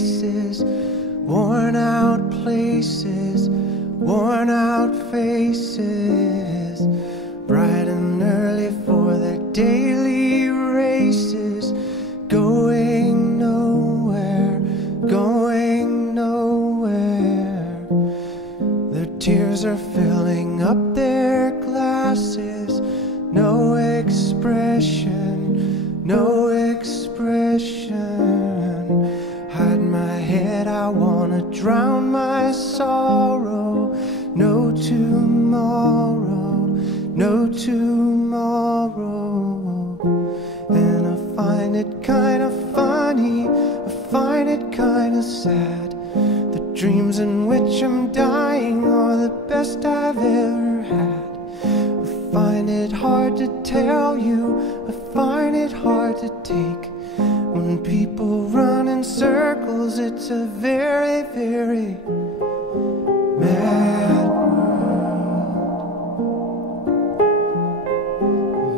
faces, worn out places, worn out faces, bright and early for their daily races, going nowhere, going nowhere. Their tears are filling up their glasses, no expression, no expression. Hide my head, I wanna drown my sorrow. No tomorrow, no tomorrow. And I find it kind of funny, I find it kind of sad. The dreams in which I'm dying are the best I've ever had. I find it hard to tell you, I find it hard to take. When people run in circles, it's a very, very mad world.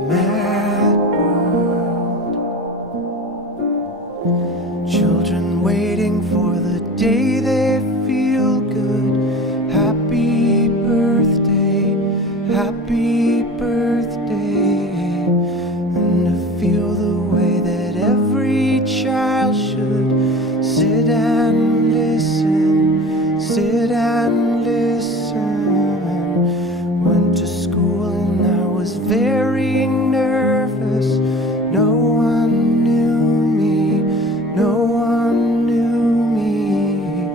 Mad world. Children waiting for the day they feel good. Happy birthday, happy birthday. And to feel the way that every child should sit and listen, sit and listen. Went to school and I was very nervous. No one knew me, no one knew me.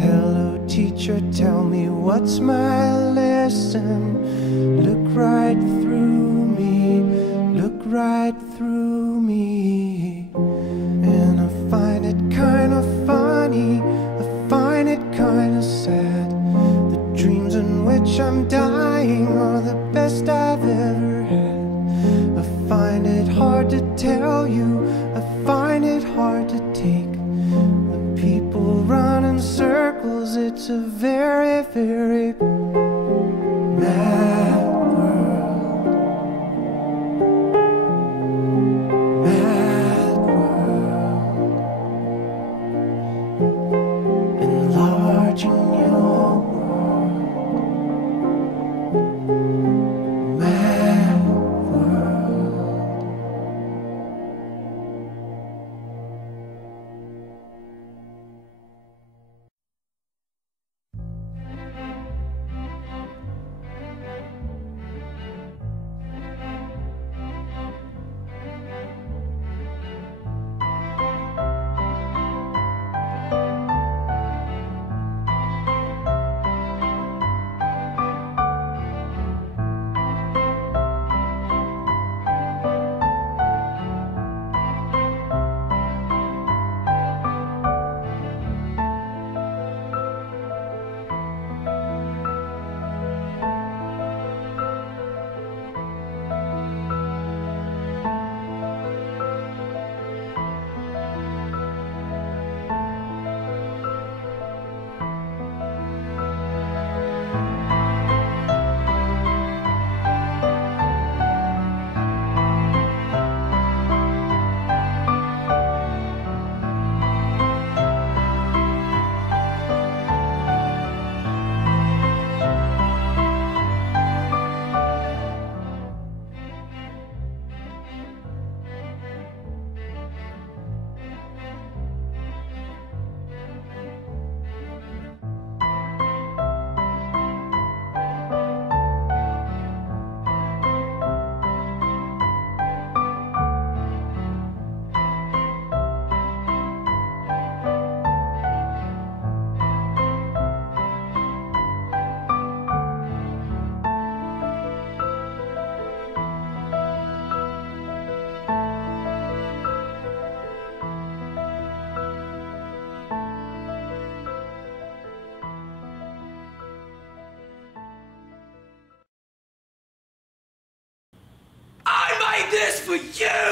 Hello teacher, tell me what's my lesson. Look right through me, look right through me. And I find it kind of funny, I find it kind of sad. The dreams in which I'm dying are the best I've ever had. I find it hard to tell you, I find it hard to take. When people run in circles, it's a very, very mad world. Mad world. Enlarging your world. Mad world. I made this for you!